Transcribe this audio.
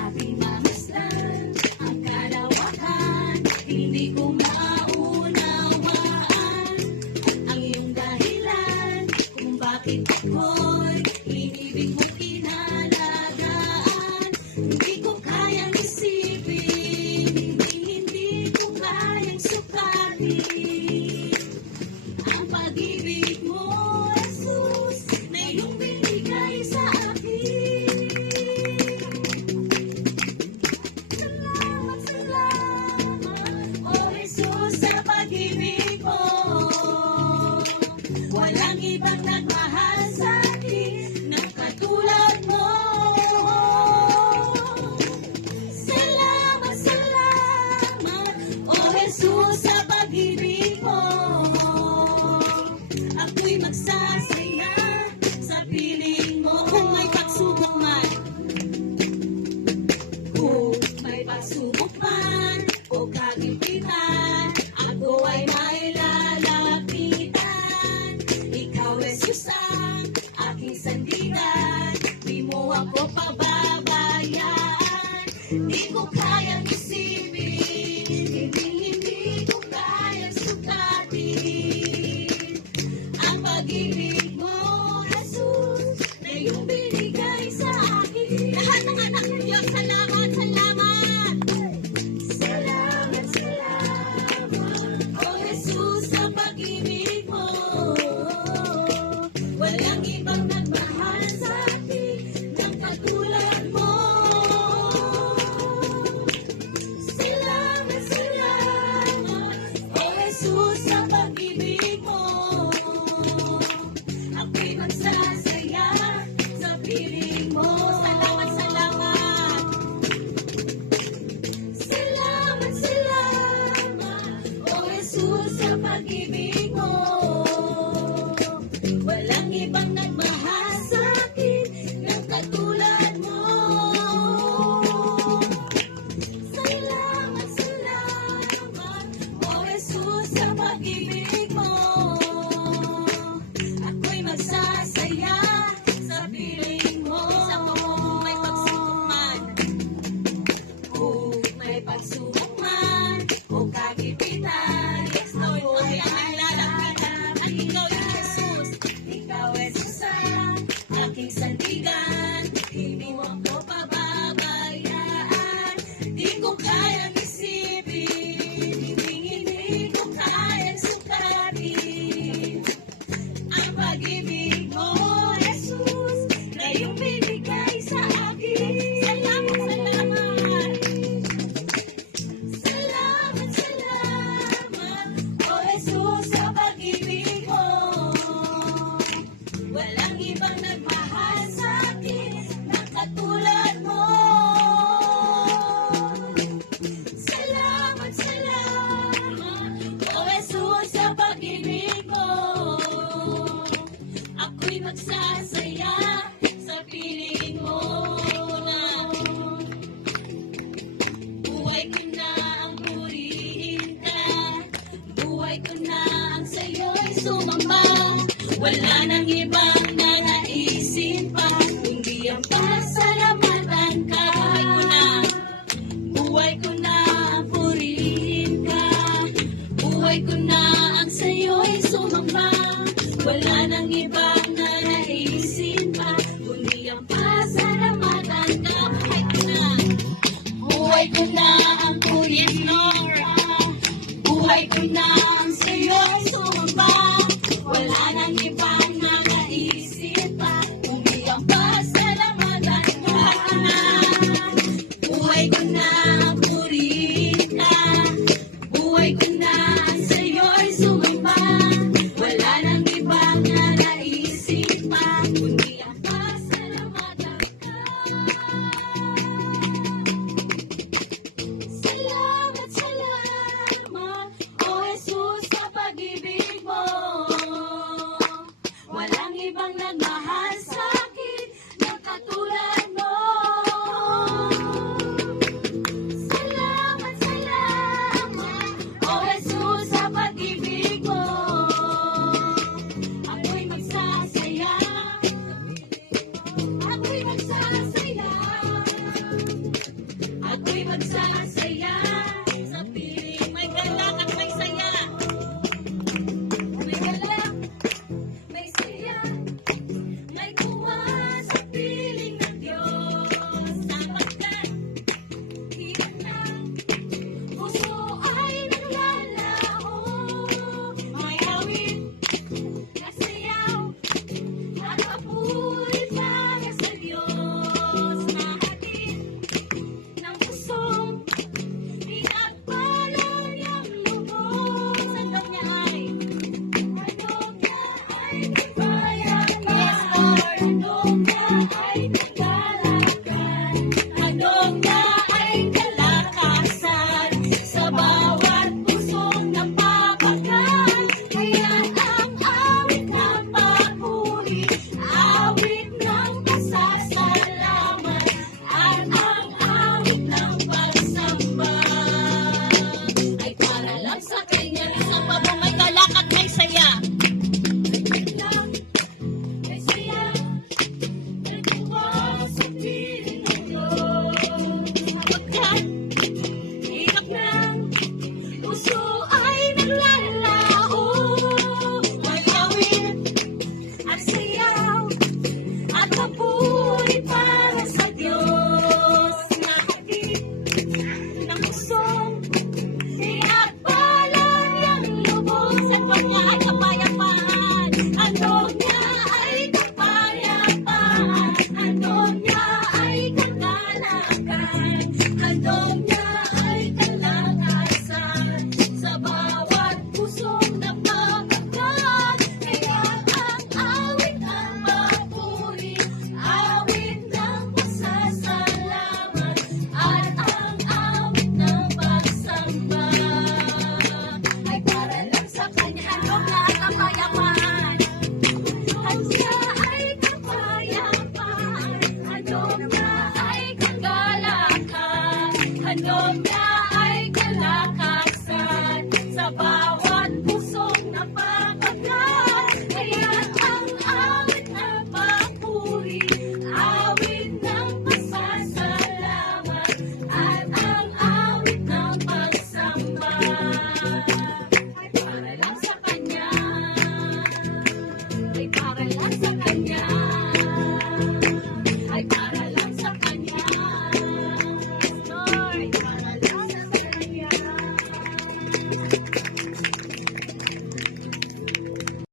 Aking mamasdan ang kalawakan, hindi ko maunawaan ang iyong dahilan kung bakit ako'y inibig mo kinalagaan. Hindi ko kayang isipin, hindi ko kayang sukatin ang pag-ibig mo, Jesus, na iyong binigay sa akin. Salamat, salamat, O Jesus, sa pag-ibig mo. Walang ibang nagmahal sa akin na katulad mo. Salamat, salamat, O Jesus, sa pag-ibig mo. Ako'y magsasaya sa piling mo. Kung may pagsubok man, kung may pagsubok man o kagipitan, ako ay may lalapitan. Ikaw, Jesus, ang aking sandigan, di mo ako pababayaan. Di ko kayang isipin, hindi ko kayang sukatin ang pag-ibig mo, Jesus, na iyong binigay sa akin. Lahat ng anak ng Diyos, salamat, salamat. Salamat, salamat, O Jesus, sa pag-ibig mo. Walang ibang nagmahal sa akin ng katulad mo. Salamat, salamat, O Jesus, sa pag-ibig mo. Ako'y magsasaya sa piling mo. Salamat, salamat. Salamat, salamat, O Jesus, sa pag-ibig mo. Walang ibang nagmahal sa akin ng katulad mo. Salamat, salamat, O Jesus, sa pag-ibig mo. Ako'y magsasaya sa piling mo. Kung may pagsubok man o kagipitan, ako ay ang lalapitan. At ikaw, Jesus, ikaw, Jesus, ang aking sandigan, hindi mo ako pababayaan. Di ko kayang isipin, hindi ko kayang sukatin ang pag-ibig mo, Jesus, na iyong binigay sa akin. Salamat, salamat. Salamat, salamat, O Jesus, sa pag-ibig mo. Walang ibang nagmahal sa akin na katulad mo. Salamat, salamat, O Jesus, sa pag-ibig mo. Ako'y magsasaya sa piling mo na. Buhay ko na ang purihin ka, buhay ko na ang sa'yo'y sumamba. Wala nang ibang nanaisin pa, kundi ang pasalamatan ka. Buhay ko na ang purihin ka, buhay ko na ang sa'yo'y sumamba. Wala nang ibang nanaisin pa, kundi ang pasalamatan ka. Buhay ko na ang purihin, Lord. Buhay ko na